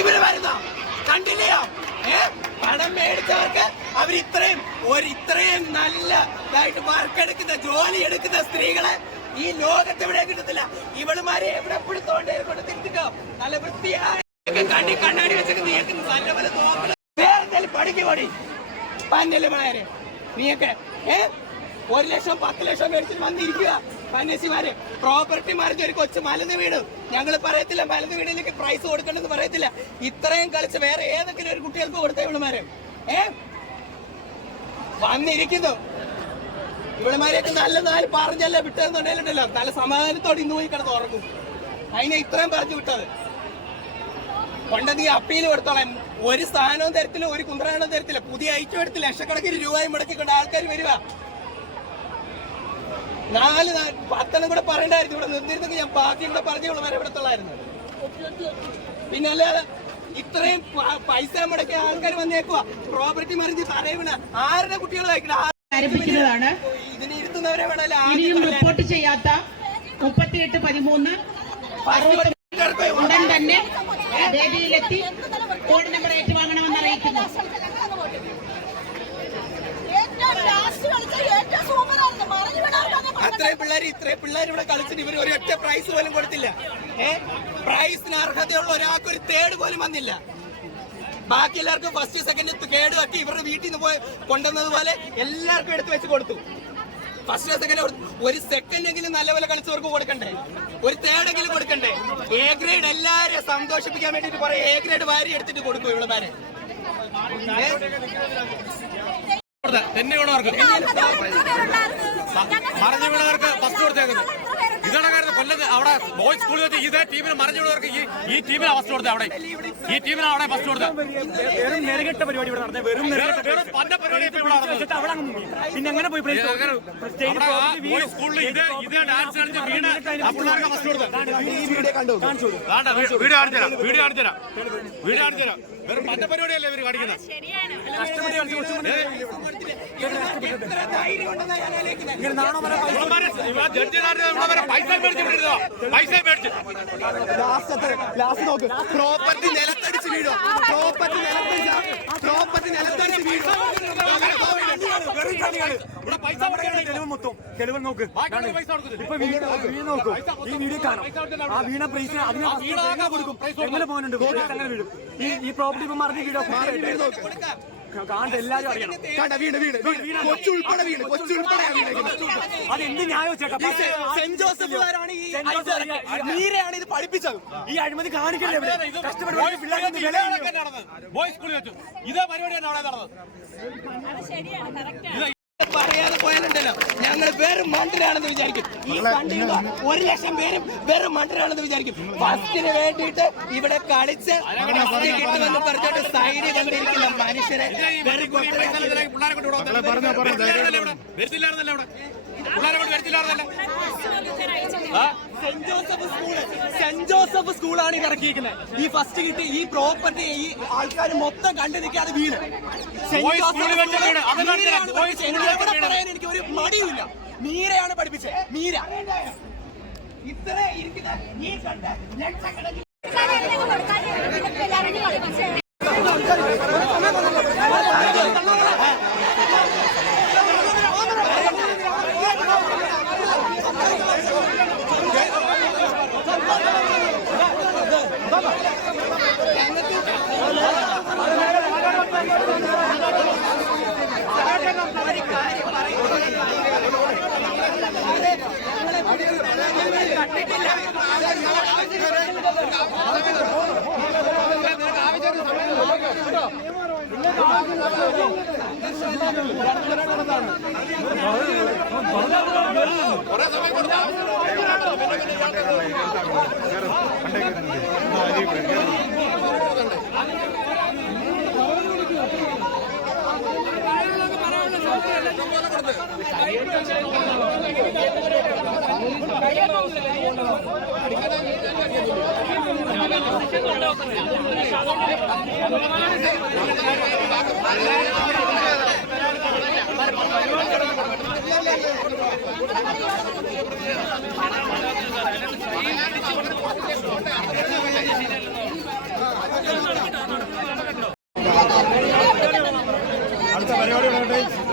ഇവര് വരുന്നോ? കണ്ടില്ലയോ? പണം മേടിച്ചവർക്ക് ഇത്രയും നല്ലതായിട്ട് വർക്കെടുക്കുന്ന ജോലി എടുക്കുന്ന സ്ത്രീകളെ ഈ ലോകത്ത് എവിടെ കിട്ടത്തില്ല. ഇവളുമാരെ എവിടെ പിടുത്തോണ്ടേ കൊണ്ട് തിരുത്തിക്കോ. നല്ല വൃത്തിയായി കണ്ണാടി വെച്ചൊക്കെ നീക്കുന്ന നല്ലപോലെ നോക്കണം. വേറെ പഠിക്ക് പടി പന്നല് പിള്ളേര് നീയൊക്കെ 1 ലക്ഷം 10 ലക്ഷം മേടിച്ചിട്ട് വന്നിരിക്കുക. പന്നേശിമാര് പ്രോപ്പർട്ടി മാറിച്ച് ഒരു കൊച്ചു മലന്ന് വീട് ഞങ്ങൾ പറയത്തില്ല. മലന്ന് വീടിലേക്ക് പ്രൈസ് കൊടുക്കണമെന്ന് പറയത്തില്ല. ഇത്രയും കളിച്ച് വേറെ ഏതെങ്കിലും ഒരു കുട്ടികൾക്ക് കൊടുത്ത ഇവളുമാരെ വന്നിരിക്കുന്നു. ഇവളുമാരെയൊക്കെ നല്ല 4 പറഞ്ഞല്ല വിട്ടതെന്നുണ്ടെങ്കിലുണ്ടല്ലോ നല്ല സമാധാനത്തോടെ ഇന്ന് പോയി കിടന്ന് ഉറങ്ങും. അതിനെ ഇത്രയും പറഞ്ഞു വിട്ടത് കൊണ്ട് നീ അപ്പീൽ കൊടുത്തോളാം. ഒരു സ്ഥാനവും തരത്തില്ല, ഒരു കുന്ത്രാണവും തരത്തില്ല. പുതിയ ഐറ്റം എടുത്ത് ലക്ഷക്കണക്കിന് രൂപയും മുടക്കിക്കൊണ്ട് ആൾക്കാർ വരിക. 4-10 കൂടെ പറയണ്ടായിരുന്നു. ഇവിടെ നിന്നിരുന്നെങ്കിൽ ഞാൻ ബാക്കി കൂടെ പറഞ്ഞു ഇവളുമാരെ ഇവിടത്തുള്ളായിരുന്നു. പിന്നെ അല്ലാതെ ഇത്രയും പൈസ മുടക്കിയ ആൾക്കാർ വന്നേക്കുക. പ്രോപ്പർട്ടി മറിഞ്ഞ് തടയണ ആരുടെ കുട്ടികൾ ആരംഭിക്കുന്നതാണ്. ഇതിന് ഇരുത്തുന്നവരെ വേണമല്ലോ. ഇനിയും റിപ്പോർട്ട് ചെയ്യാത്ത 38-13 ഉടൻ തന്നെ വേദിയിലെത്തി കോഡ് നമ്പർ ഏറ്റുവാങ്ങണമെന്ന് അറിയിക്കുന്നു. ഇത്രയും പിള്ളേർ ഇവിടെ കളിച്ചിട്ട് ഇവർ ഒരൊറ്റ പ്രൈസ് പോലും കൊടുത്തില്ല. പ്രൈസിന് അർഹതയുള്ള ഒരാൾക്ക് ഒരു തേർഡ് പോലും വന്നില്ല. ബാക്കി എല്ലാവർക്കും ഫസ്റ്റ് സെക്കൻഡ് കേട് ആക്കി ഇവരുടെ വീട്ടിൽ നിന്ന് പോയി കൊണ്ടുവന്നതുപോലെ എല്ലാവർക്കും എടുത്ത് വെച്ച് കൊടുത്തു. ഫസ്റ്റ് സെക്കൻഡ് ഒരു സെക്കൻഡ് എങ്കിലും നല്ലപോലെ കളിച്ചവർക്ക് കൊടുക്കണ്ടേ, ഒരു തേർഡെങ്കിലും കൊടുക്കണ്ടേ. എ ഗ്രേഡ് എല്ലാവരെയും സന്തോഷിപ്പിക്കാൻ വേണ്ടിട്ട് കുറെ എ ഗ്രേഡ് വാരി എടുത്തിട്ട് കൊടുക്കും ഇവളുമാരെ. മറിഞ്ഞു വീണവർക്ക് ഫസ്റ്റ് കൊടുത്തേക്കുന്നത് ഇതാണ് കാര്യം. കൊല്ലത്ത് അവിടെ ബോയ്സ് സ്കൂളിൽ വെച്ച് ഇതേ ടീമിന് മറിഞ്ഞു വീണവർക്ക് ഈ ടീമിന് ഫസ്റ്റ് കൊടുത്തത്. അവിടെ ഈ ടീമിന് അവിടെ ഫസ്റ്റ് കൊടുത്തത്. വെറും നെറുകെട്ട പരിപാടി ഇവിടെ നടന്നത്. വെറും പല പരിപാടി പിന്നെ എങ്ങനെ പോയി ബോയ്സ് സ്കൂളിൽ ഇതേ ഡാൻസ് കാണിച്ച വീണ് ആ പിള്ളേർക്ക് ഫസ്റ്റ് കൊടുത്തത്. വീഡിയോ കാണിച്ചുതരാം. വെറും പല പരിപാടിയല്ലേ ഇവര് കാണിക്കുന്നത്. പൈസ മേടിച്ചു പ്രോപ്പർട്ടി നിലത്തടിച്ച് വീഴും. പ്രോപ്പർട്ടി നിലത്തടിച്ച് വീഴും. തെളിവ് നോക്ക്. ഇപ്പൊ വീട് നോക്കൂ. ഈ വീഡിയോ കാണാം. ആ വീണ പ്രൈസ് അതിന് കൊടുക്കും. എങ്ങനെ പോകുന്നുണ്ട് അങ്ങനെ വീടും. ഈ പ്രോപ്പർട്ടി ഇപ്പൊ മറിഞ്ഞ് വീടോ കാണണ്ട. എല്ലാരും അറിയണം. അതെന്ത് ന്യായം ചേട്ടാ. സെന്റ് ജോസഫുകാരാണ് മീരയാണ് ഇത് പഠിപ്പിച്ചത്. ഈ അഴിമതി കാണിക്കല്ലേ കഷ്ടപ്പെട്ട ബോയ്സ് സ്കൂളിൽ വെച്ചു ഇതേ പരിപാടിയാണ് അവിടെ നടന്നത്. പറയാതെ പോയാലുണ്ടല്ലോ ഞങ്ങൾ വെറും മണ്ടരാണെന്ന് വിചാരിക്കും. ഈ കണ്ടിരുന്ന 1 ലക്ഷം പേരും വെറും മണ്ടരാണെന്ന് വിചാരിക്കും. ഫസ്റ്റിന് വേണ്ടിയിട്ട് ഇവിടെ കളിച്ച് കിട്ടുമെന്ന് പറഞ്ഞിട്ട് സൈഡിൽ കണ്ടിരിക്കുന്ന മനുഷ്യരെ സെന്റ് ജോസഫ് സ്കൂളാണ് ഇത് ഇറക്കിയിരിക്കുന്നത്. ഈ ഫസ്റ്റ് കിട്ടി ഈ പ്രോപ്പർട്ടി ഈ ആൾക്കാർ മൊത്തം കണ്ടു നിൽക്കാതെ വീട്. പറയാൻ എനിക്ക് ഒരു മടിയുമില്ല. മീരയാണ് പഠിപ്പിച്ചത്. മീര ഇത്ര ഇരിക്കുന്ന ഈ കണ്ട ലക്ഷക്കണക്കിന് വരട്ടെ.